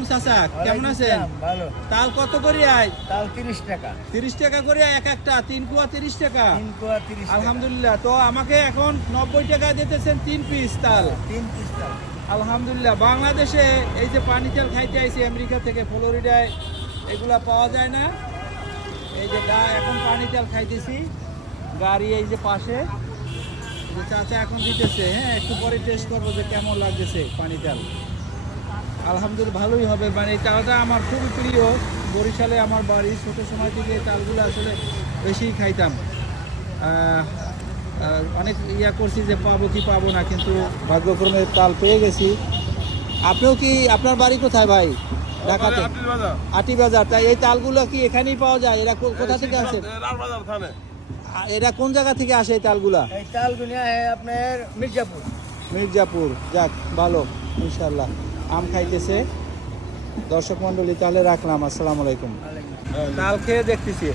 আলাইকুম চাচা, কেমন আছেন? ভালো। তাল কত করে আয়? তাল 30 টাকা। 30 টাকা করে এক একটা, 3 কুয়া 30 টাকা। 3 কোয়া 30 টাকা। আলহামদুলিল্লাহ। তো আমাকে এখন 90 টাকা দিতেছেন 3 পিস তাল। 3 পিস তাল। আলহামদুলিল্লাহ। বাংলাদেশে এই যে পানি তেল খাইতে আইছি আমেরিকা থেকে, ফ্লোরিডায় এগুলা পাওয়া যায় না। এই যে এখন পানি তেল খাইতেছি, গাড়ি এই যে পাশে, এই যে চাচা এখন দিতেছে। হ্যাঁ, একটু পরে টেস্ট করবো যে কেমন লাগতেছে পানি তেল। আলহামদুলিল্লাহ ভালোই হবে। মানে এই তালটা আমার খুবই প্রিয়। বরিশালে আমার বাড়ি, ছোটো সময় থেকে এই তালগুলো আসলে বেশিই খাইতাম। অনেক ইয়া করছি যে পাবো কি পাবো না, কিন্তু ভাগ্যক্রমে তাল পেয়ে গেছি। আপনিও কি, আপনার বাড়ি কোথায় ভাই? ঢাকাতে? আটি বাজার। তাই এই তালগুলো কি এখানেই পাওয়া যায়? এরা কোথা থেকে আসে? এরা কোন জায়গা থেকে আসে এই তালগুলা? এই তালগুলো আপনার মির্জাপুর। মির্জাপুর। যাক ভালো, ইনশাল্লাহ। আম খাইতেছে দর্শক মন্ডলী, তাহলে রাখলাম। আসসালামু আলাইকুম। তাল খেয়ে দেখতেছি।